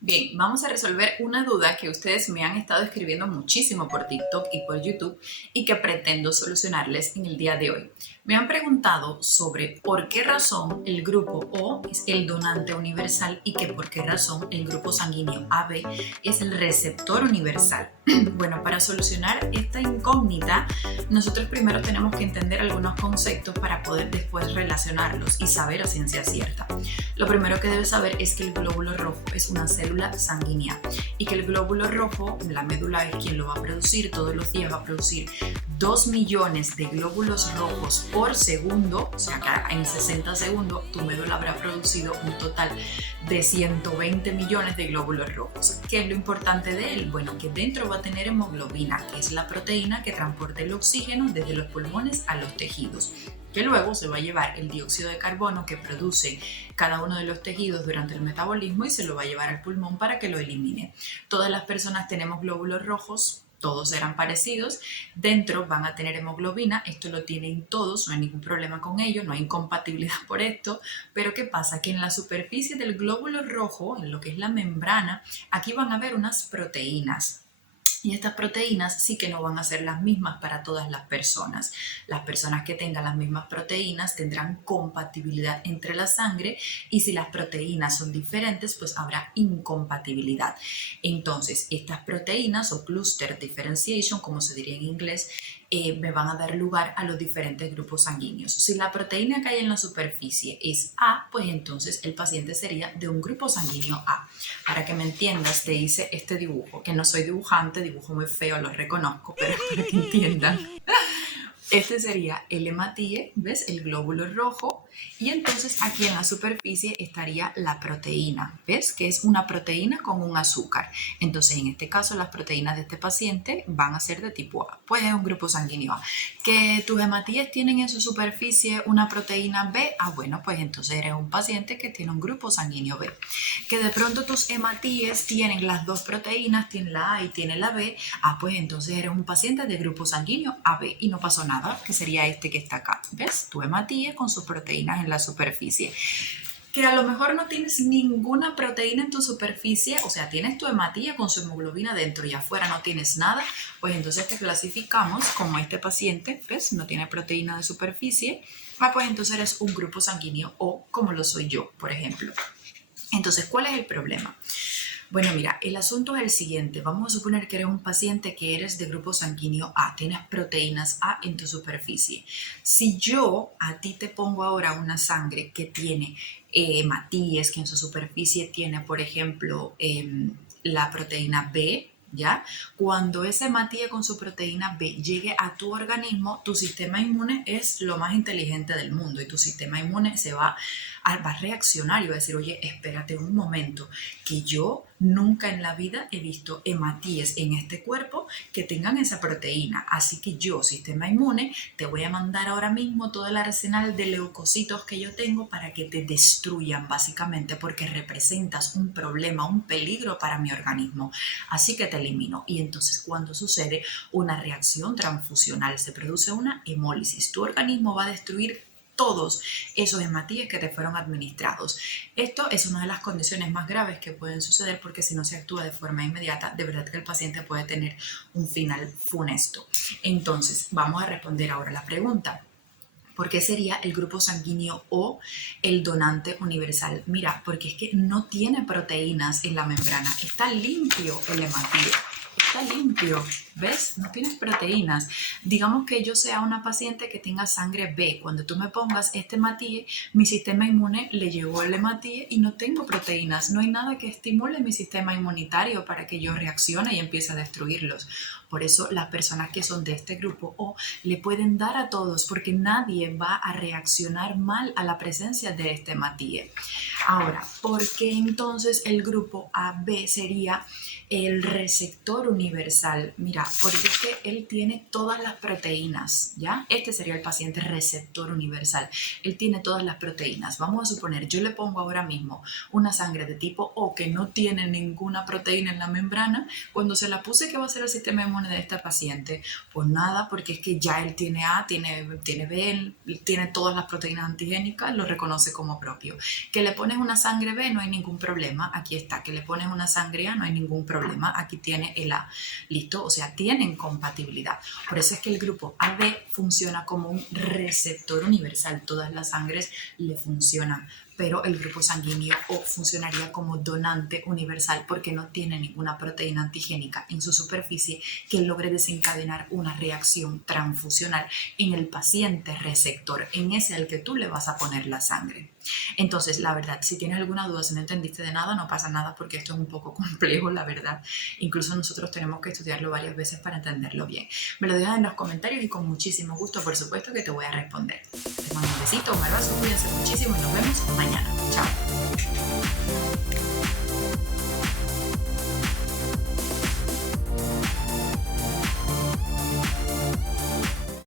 Bien, vamos a resolver una duda que ustedes me han estado escribiendo muchísimo por TikTok y por YouTube y que pretendo solucionarles en el día de hoy. Me han preguntado sobre por qué razón el grupo O es el donante universal y que por qué razón el grupo sanguíneo AB es el receptor universal. Bueno, para solucionar esta incógnita, nosotros primero tenemos que entender algunos conceptos para poder después relacionarlos y saber a ciencia cierta. Lo primero que debes saber es que el glóbulo rojo es una célula sanguínea y que el glóbulo rojo, la médula es quien lo va a producir, todos los días va a producir 2 millones de glóbulos rojos por segundo, o sea que en 60 segundos tu médula habrá producido un total de 120 millones de glóbulos rojos. ¿Qué es lo importante de él? Bueno, que dentro va a tener hemoglobina, que es la proteína que transporta el oxígeno desde los pulmones a los tejidos, que luego se va a llevar el dióxido de carbono que produce cada uno de los tejidos durante el metabolismo y se lo va a llevar al pulmón para que lo elimine. Todas las personas tenemos glóbulos rojos, todos eran parecidos, dentro van a tener hemoglobina, esto lo tienen todos, no hay ningún problema con ello, no hay incompatibilidad por esto, pero ¿qué pasa? Que en la superficie del glóbulo rojo, en lo que es la membrana, aquí van a haber unas proteínas. Y estas proteínas sí que no van a ser las mismas para todas las personas. Las personas que tengan las mismas proteínas tendrán compatibilidad entre la sangre y si las proteínas son diferentes, pues habrá incompatibilidad. Entonces, estas proteínas o cluster differentiation, como se diría en inglés, me van a dar lugar a los diferentes grupos sanguíneos. Si la proteína que hay en la superficie es A, pues entonces el paciente sería de un grupo sanguíneo A. Para que me entiendas, te hice este dibujo, que no soy dibujante, dibujo muy feo, lo reconozco, pero para que entiendan. Este sería el hematíe, ¿ves? El glóbulo rojo. Y entonces aquí en la superficie estaría la proteína, ¿ves? Que es una proteína con un azúcar. Entonces, en este caso, las proteínas de este paciente van a ser de tipo A, pues es un grupo sanguíneo A. ¿Que tus hematíes tienen en su superficie una proteína B? Ah, bueno, pues entonces eres un paciente que tiene un grupo sanguíneo B. Que de pronto tus hematíes tienen las dos proteínas, tiene la A y tiene la B, ah, pues entonces eres un paciente de grupo sanguíneo AB y no pasó nada, que sería este que está acá. ¿Ves? Tu hematíe con sus proteínas en la superficie. Que a lo mejor no tienes ninguna proteína en tu superficie, o sea, tienes tu hematíe con su hemoglobina dentro y afuera no tienes nada, pues entonces te clasificamos como este paciente, ¿ves? No tiene proteína de superficie, ah, pues entonces eres un grupo sanguíneo O, como lo soy yo, por ejemplo. Entonces, ¿cuál es el problema? Bueno, mira, el asunto es el siguiente. Vamos a suponer que eres un paciente que eres de grupo sanguíneo A, tienes proteínas A en tu superficie. Si yo a ti te pongo ahora una sangre que tiene hematíes, que en su superficie tiene, por ejemplo, la proteína B, ¿ya? Cuando ese hematíe con su proteína B llegue a tu organismo, tu sistema inmune es lo más inteligente del mundo y tu sistema inmune va a reaccionar y va a decir, oye, espérate un momento, que yo nunca en la vida he visto hematíes en este cuerpo que tengan esa proteína. Así que yo, sistema inmune, te voy a mandar ahora mismo todo el arsenal de leucocitos que yo tengo para que te destruyan, básicamente, porque representas un problema, un peligro para mi organismo. Así que te elimino. Y entonces, cuando sucede una reacción transfusional, se produce una hemólisis. Tu organismo va a destruir todos esos hematíes que te fueron administrados. Esto es una de las condiciones más graves que pueden suceder porque si no se actúa de forma inmediata, de verdad que el paciente puede tener un final funesto. Entonces, vamos a responder ahora la pregunta. ¿Por qué sería el grupo sanguíneo O el donante universal? Mira, porque es que no tiene proteínas en la membrana, está limpio el hematíe. Está limpio, ¿ves? No tienes proteínas. Digamos que yo sea una paciente que tenga sangre B. Cuando tú me pongas este hematíe, mi sistema inmune le llegó el hematíe y no tengo proteínas. No hay nada que estimule mi sistema inmunitario para que yo reaccione y empiece a destruirlos. Por eso las personas que son de este grupo O le pueden dar a todos porque nadie va a reaccionar mal a la presencia de este hematíe. Ahora, ¿por qué entonces el grupo AB sería el receptor universal. Mira, porque es que él tiene todas las proteínas, ¿ya? Este sería el paciente receptor universal. Él tiene todas las proteínas. Vamos a suponer, yo le pongo ahora mismo una sangre de tipo O que no tiene ninguna proteína en la membrana. Cuando se la puse, ¿qué va a hacer el sistema inmune de esta paciente? Pues nada, porque es que ya él tiene A, tiene B, él tiene todas las proteínas antigénicas, lo reconoce como propio. Que le pones una sangre B, no hay ningún problema, aquí está. Que le pones una sangre A, no hay ningún problema, aquí tiene el A. ¿Listo? O sea, tienen compatibilidad. Por eso es que el grupo AB funciona como un receptor universal. Todas las sangres le funcionan, pero el grupo sanguíneo O funcionaría como donante universal porque no tiene ninguna proteína antigénica en su superficie que logre desencadenar una reacción transfusional en el paciente receptor, en ese al que tú le vas a poner la sangre. Entonces, la verdad, si tienes alguna duda, si no entendiste de nada, no pasa nada porque esto es un poco complejo, la verdad. Incluso nosotros tenemos que estudiarlo varias veces para entenderlo bien. Me lo dejas en los comentarios y con muchísimo gusto, por supuesto, que te voy a responder. Te mando un besito, un abrazo, cuídense muchísimo y nos vemos mañana. Chao.